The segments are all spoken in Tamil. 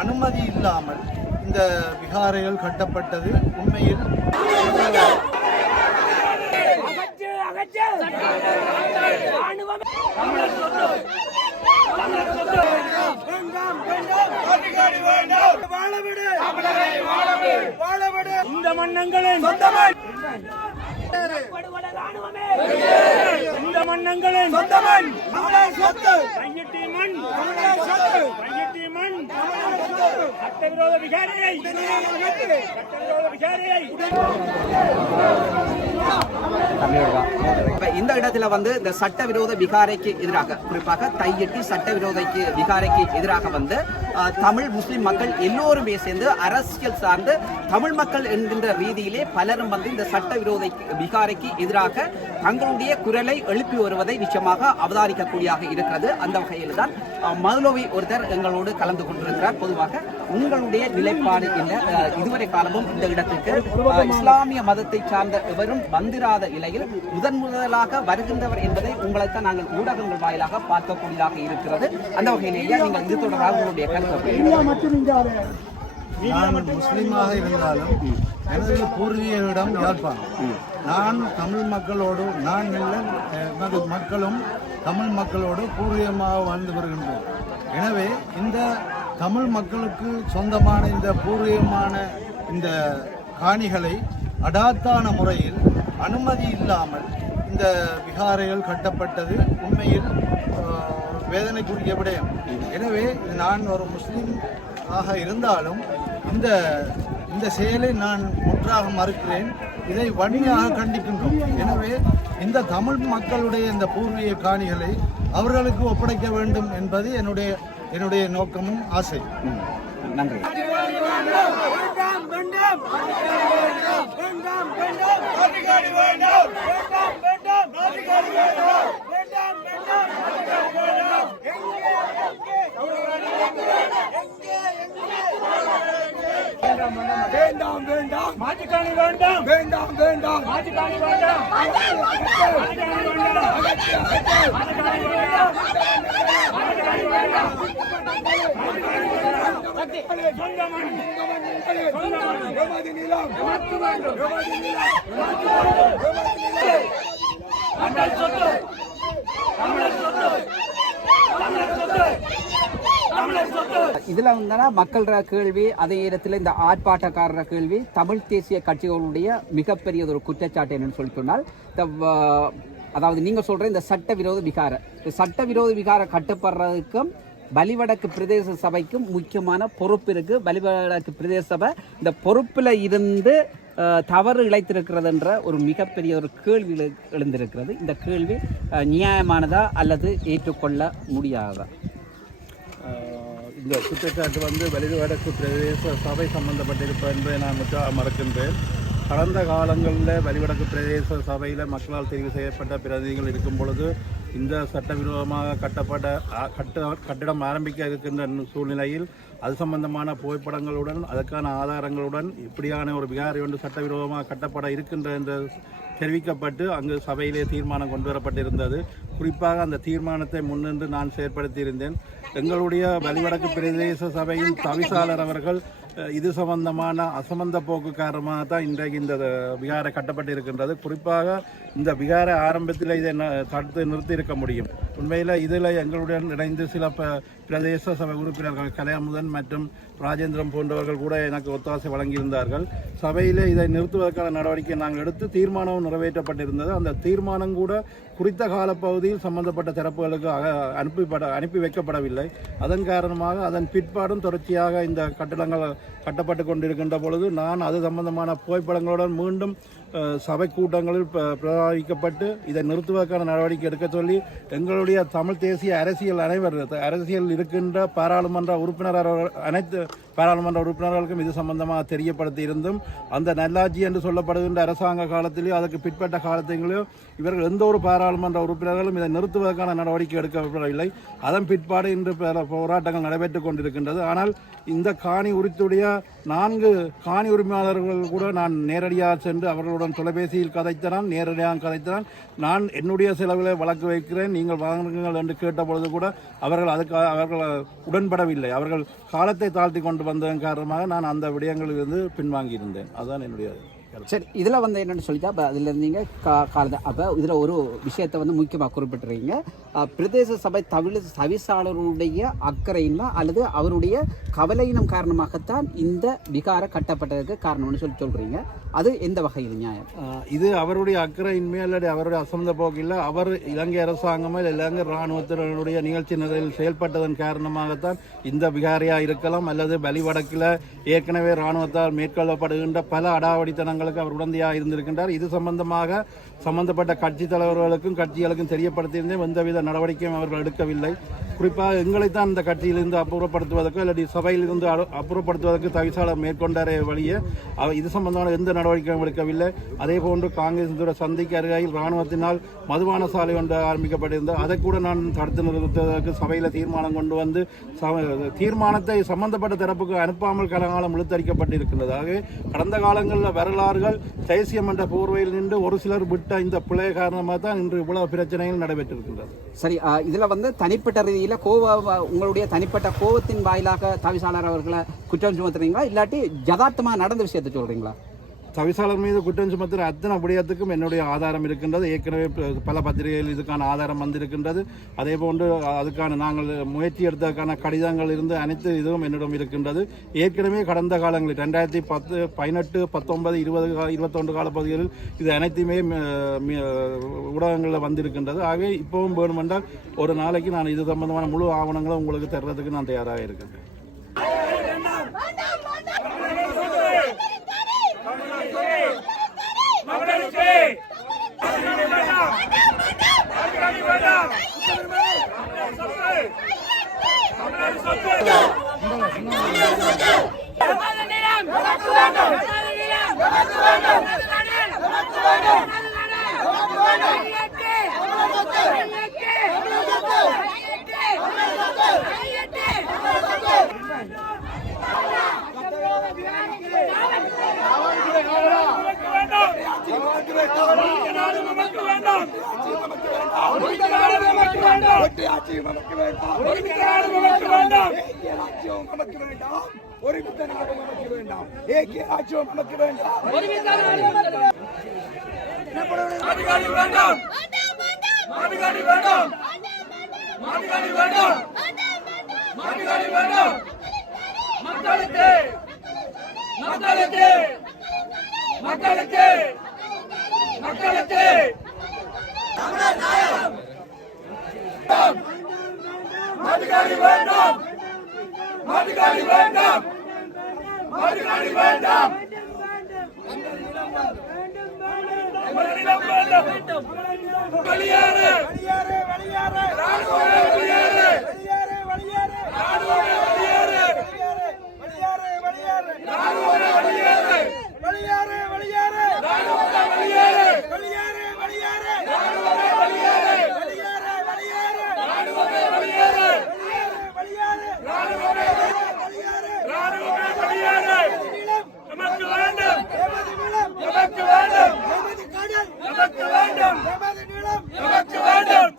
அனுமதி இல்லாமல் இந்த விகாரைகள் கட்டப்பட்டது உண்மையில் இந்த மன்னங்களின் இந்த மன்னங்களின் கையெட்டி மண் சட்டவிரோத விகாரையை இந்த இடத்துல இந்த சட்டவிரோத விகாரைக்கு எதிராக குறிப்பாக தையிட்டி சட்டவிரோதைக்கு விகாரைக்கு எதிராக தமிழ் முஸ்லிம் மக்கள் எல்லோருமே சேர்ந்து அரசியல் சார்ந்து தமிழ் மக்கள் என்கின்ற ரீதியிலே பலரும் இந்த சட்டவிரோத விகாரைக்கு எதிராக தங்களுடைய குரலை எழுப்பி வருவதை நிச்சயமாக அவதானிக்கக்கூடியதாக இருக்கிறது. அந்த வகையில் தான் மதுலோவி ஒருத்தர் எங்களோடு கலந்து கொண்டிருக்கிறார். பொதுவாக உங்களுடைய நிலைப்பாடு என்ன? இதுவரை காலமும் இந்த இடத்துக்கு இஸ்லாமிய மதத்தை சார்ந்த எவரும் வந்திராத நிலையில் முதலாக வருகின்றவர் என்பதை உங்களைத்தான் நாங்கள் ஊடகங்கள் வாயிலாக பார்க்கக்கூடியதாக இருக்கிறது. அந்த வகையிலேயே நீங்கள் இது தொடர்பாக உங்களுடைய கருத்து நான் முஸ்லீமாக இருந்தாலும் எனது பூர்வீக இடம் யாழ்ப்பாணம். நான் தமிழ் மக்களோடு எனது மக்களும் தமிழ் மக்களோடு பூர்வீகமாக வாழ்ந்து வருகின்றோம். எனவே இந்த தமிழ் மக்களுக்கு சொந்தமான இந்த பூர்வீகமான இந்த காணிகளை அடாத்தான முறையில் அனுமதி இல்லாமல் இந்த விகாரைகள் கட்டப்பட்டது உண்மையில் வேதனைக்குரிய விடயம். எனவே நான் ஒரு முஸ்லீம் ஆக இருந்தாலும் இந்த செயலை நான் முற்றாக மறுக்கிறேன். இதை வன்மையாக கண்டிக்கின்றோம். எனவே இந்த தமிழ் மக்களுடைய இந்த பூர்வீக காணிகளை அவர்களுக்கு ஒப்படைக்க வேண்டும் என்பது என்னுடைய நோக்கமும் ஆசை. நன்றி. வேண்டாம் வேண்டாம் மாட்டுக்காணி வேண்டாம் வேண்டாம் வேண்டாம் மாட்டுக்காணி வேண்டாம் இதுல மக்களோட கேள்வி, அதே இடத்துல இந்த ஆர்ப்பாட்டக்காரர கேள்வி, தமிழ் தேசிய கட்சிகளுடைய மிகப்பெரிய ஒரு குற்றச்சாட்டு என்னன்னு சொல்லி சொன்னால், அதாவது நீங்க சொல்ற இந்த சட்டவிரோத விகார கட்டுப்படுறதுக்கும் வலிவடக்கு பிரதேச சபைக்கும் முக்கியமான பொறுப்பு இருக்கு. வலிவடக்கு பிரதேச சபை இந்த பொறுப்புல இருந்து தவறு இழைத்திருக்கிறது என்ற ஒரு மிகப்பெரிய ஒரு கேள்வி எழுந்திருக்கிறது. இந்த கேள்வி நியாயமானதா அல்லது ஏற்றுக்கொள்ள முடியாததா? இந்த குற்றச்சாட்டு வலிவடக்கு பிரதேச சபை சம்பந்தப்பட்டிருப்பது என்பதை நான் மறக்கின்றேன். கடந்த காலங்களில் வலிவடக்கு பிரதேச சபையில் மக்களால் தெரிவு செய்யப்பட்ட பிரதிநிதிகள் இருக்கும் பொழுது இந்த சட்டவிரோதமாக கட்டிடம் ஆரம்பிக்க இருக்கின்ற சூழ்நிலையில் அது சம்பந்தமான புகைப்படங்களுடன் அதற்கான ஆதாரங்களுடன் இப்படியான ஒரு விகாரை ஒன்று சட்டவிரோதமாக கட்டப்பட இருக்கின்ற என்று தெரிவிக்கப்பட்டு அங்கு சபையிலே தீர்மானம் கொண்டு வரப்பட்டிருந்தது. குறிப்பாக அந்த தீர்மானத்தை முன்னின்று நான் செயற்படுத்தியிருந்தேன். எங்களுடைய வலிவடக்கு பிரதேச சபையின் தவிசாளர் அவர்கள் இது சம்பந்தமான அசம்பந்த போக்கு காரணமாக தான் இன்றைக்கு இந்த விகாரை கட்டப்பட்டிருக்கின்றது. குறிப்பாக இந்த விகார ஆரம்பத்தில் இதை தடுத்து நிறுத்தி இருக்க முடியும். உண்மையில் இதில் எங்களுடன் இணைந்து சில பிரதேச சபை உறுப்பினர்கள் கலையமுதன் மற்றும் ராஜேந்திரம் போன்றவர்கள் கூட எனக்கு ஒத்தாசை வழங்கியிருந்தார்கள். சபையிலே இதை நிறுத்துவதற்கான நடவடிக்கை நாங்கள் எடுத்து தீர்மானமும் நிறைவேற்றப்பட்டிருந்தது. அந்த தீர்மானம் கூட குறித்த காலப்பகுதியில் சம்பந்தப்பட்ட தரப்புகளுக்கு அனுப்பி வைக்கப்படவில்லை. அதன் காரணமாக அதன் பிற்பாடும் தொடர்ச்சியாக இந்த கட்டடங்கள் கட்டப்பட்டு கொண்டிருக்கின்ற பொழுது நான் அது சம்பந்தமான புகைப்படங்களுடன் மீண்டும் சபை கூட்டங்களில் பிரதாவிக்கப்பட்டு இதை நிறுத்துவதற்கான நடவடிக்கை எடுக்க சொல்லி எங்களுடைய தமிழ் தேசிய அரசியல் இருக்கின்ற பாராளுமன்ற உறுப்பினர் அனைத்து பாராளுமன்ற உறுப்பினர்களுக்கும் இது சம்பந்தமாக தெரியப்படுத்தி இருந்தும் அந்த நல்லாட்சி என்று சொல்லப்படுகின்ற அரசாங்க காலத்திலேயோ அதற்கு பிற்பட்ட காலத்திலேயோ இவர்கள் எந்த ஒரு பாராளுமன்ற உறுப்பினர்களும் இதை நிறுத்துவதற்கான நடவடிக்கை எடுக்கப்படவில்லை. அதன் பிற்பாடு இன்று பல போராட்டங்கள் நடைபெற்றுக் கொண்டிருக்கின்றது. ஆனால் இந்த காணி உரித்துடைய 4 காணி உரிமையாளர்கள் கூட நான் நேரடியாக சென்று அவர்களுடன் தொலைபேசியில் கதைத்தனான், நேரடியாக கதைத்தனான். நான் என்னுடைய செலவில் வழக்கு வைக்கிறேன், நீங்கள் வாங்குங்கள் என்று கேட்டபொழுது கூட அவர்கள் உடன்படவில்லை. அவர்கள் காலத்தை தாழ்த்தி கொண்டு வந்ததன் காரணமாக நான் அந்த விடயங்களிலிருந்து பின்வாங்கியிருந்தேன். அதுதான் என்னுடைய. சரி, இதில் வந்து என்னென்னு சொல்லிட்டா அப்போ அதில் இருந்தீங்க அப்போ இதில் ஒரு விஷயத்தை வந்து முக்கியமாக குறிப்பிட்டிருக்கீங்க. பிரதேச சபை தவிசாளருடைய அக்கறையின்மை அல்லது அவருடைய கவலையினம் காரணமாகத்தான் இந்த விகார கட்டப்பட்டதுக்கு காரணம்னு சொல்கிறீங்க. அது எந்த வகையில் நியாயம்? இது அவருடைய அக்கறையின்மை அல்லது அவருடைய அசந்த போக்கில் அவர் இலங்கை அரசாங்கமோ இல்லை இலங்கை இராணுவத்தினருடைய நிகழ்ச்சி நிலையில் செயல்பட்டதன் காரணமாகத்தான் இந்த விகாரியாக இருக்கலாம். அல்லது வலிவடக்கில் ஏற்கனவே இராணுவத்தால் மேற்கொள்ளப்படுகின்ற பல அடாவடித்தனங்களுக்கு அவர் உடந்தையாக இருந்திருக்கின்றார். இது சம்பந்தமாக சம்பந்தப்பட்ட கட்சி தலைவர்களுக்கும் கட்சிகளுக்கும் தெரியப்படுத்தியிருந்தேன். எந்தவித நடவடிக்கையும் அவர்கள் எடுக்கவில்லை. குறிப்பாக எங்களைத்தான் இந்த கட்சியிலிருந்து அப்புறப்படுத்துவதற்கோ இல்லாட்டி சபையிலிருந்து அப்புறப்படுத்துவதற்கு தவிசாளர் மேற்கொண்டாரே வழியே இது சம்பந்தமான எந்த நடவடிக்கையும் எடுக்கவில்லை. அதே போன்று காங்கிரஸ் சந்திக்கு அருகாயில் இராணுவத்தினால் மதுபான சாலை ஒன்று ஆரம்பிக்கப்பட்டிருந்தது. அதை கூட நான் தடுத்து நிறுத்துவதற்கு சபையில் தீர்மானம் கொண்டு வந்து தீர்மானத்தை சம்பந்தப்பட்ட தரப்புக்கு அனுப்பாமல் கலகாலம் இழுத்தரிக்கப்பட்டிருக்கின்றது. ஆகவே கடந்த காலங்களில் வரலாறுகள் தேசியம் என்ற போர்வையில் நின்று ஒரு சிலர் விட்ட இந்த பிழை காரணமாக தான் இன்று இவ்வளவு பிரச்சனைகள் நடைபெற்றிருக்கின்றது. சரி, இதில் வந்து தனிப்பட்ட ரீதியில் உங்களுடைய தனிப்பட்ட கோபத்தின் வாயிலாக தவிசாளர் அவர்களை குற்றம் சுமத்துறீங்களா இல்லாட்டி யதார்த்தமாக நடந்த விஷயத்தை சொல்றீங்களா? தவிசாளர் மீது குற்றம் சுமத்துகிற அத்தனை விடயத்துக்கும் என்னுடைய ஆதாரம் இருக்கின்றது. ஏற்கனவே பல பத்திரிகைகள் இதுக்கான ஆதாரம் வந்திருக்கின்றது. அதே போன்று அதுக்கான நாங்கள் முயற்சி எடுத்ததற்கான கடிதங்கள் இருந்து அனைத்து இதுவும் என்னிடம் இருக்கின்றது. ஏற்கனவே கடந்த காலங்களில் 2010, 18, 19, 20, 21 காலப்பகுதிகளில் இது அனைத்துமே ஊடகங்களில் வந்திருக்கின்றது. ஆகவே இப்பவும் வேணுமென்றால் ஒரு நாளைக்கு நான் இது சம்பந்தமான முழு ஆவணங்களும் உங்களுக்கு தர்றதுக்கு நான் தயாராக இருக்கின்றேன்.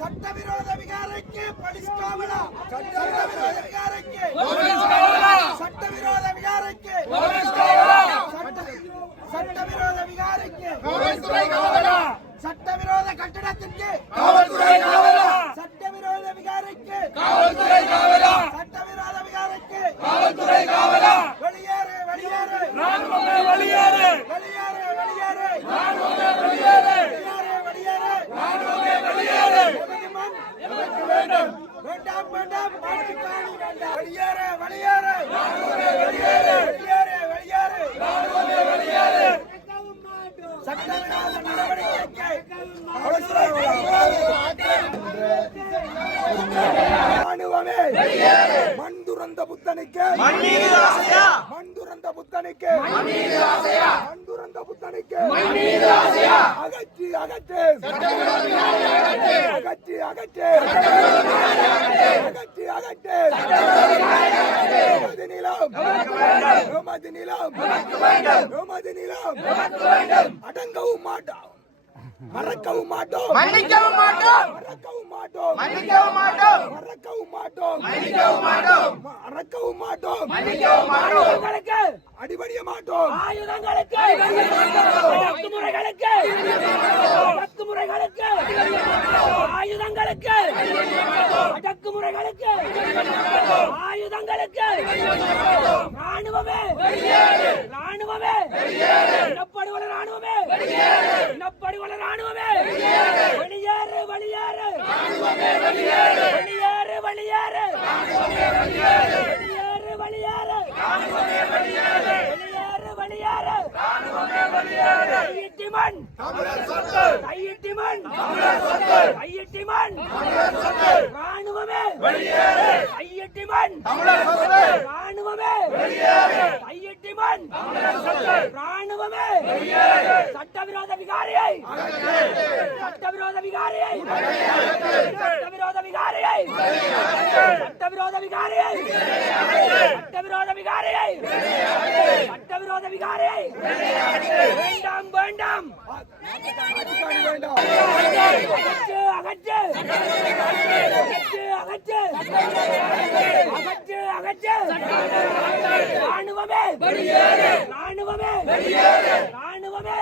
சட்டவிரோத விகாரைக்கு பலிஷ்டாம் மண் துறந்த புத்தனுக்கு அகற்றி அகற்று எமது நிலம் அடங்கவும் மாட்டோம், மறக்கவும் மாட்டோம், மன்னிக்கவும் மாட்டோம், மறக்கவும் மாட்டோம், மன்னிக்கவும் மாட்டோம், மறக்கவும் மாட்டோம், மன்னிக்கவும் மாட்டோம், மறக்கவும் மாட்டோம், மன்னிக்கவும் மாட்டோம். ஆயுதங்களுக்கு அடிபடிய மாட்டோம், ஆயுதங்களுக்கு அடக்குமுறைகளுக்கு ஆயுதங்களுக்கு அடக்குமுறைகளுக்கு ஆயுதங்களுக்கு ராணுவமே ராணுவமே இனப்படுகொலை ராணுவமே இனப்படுகொலை ராணுவமே வெளியேறு வெளியேறு வெளியேறு வெளியேறு வெளியேறு வெளியேறு வெளியேறு கையிட்டிமண் கையிட்டிமண் கையிட்டிமண் ராணுவமே கையிட்டிமண் ராணுவமே கையிட்டிமண் ராணுவமே சட்டவிரோத விகாரியை சட்டவிரோத விகாரியை சட்டவிரோத விகாரியை சட்டவிரோத விகாரியை சட்டவிரோத விகாரியை சட்டவிரோத விகாரியை வேண்டாம் வேண்டாம் அகற்று அகற்று அகற்று அகற்று அகற்று ராணுவமே ராணுவமே ராணுவமே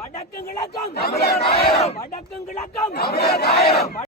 வடக்கும் கிழக்கும் வடக்கும் கிழக்கும்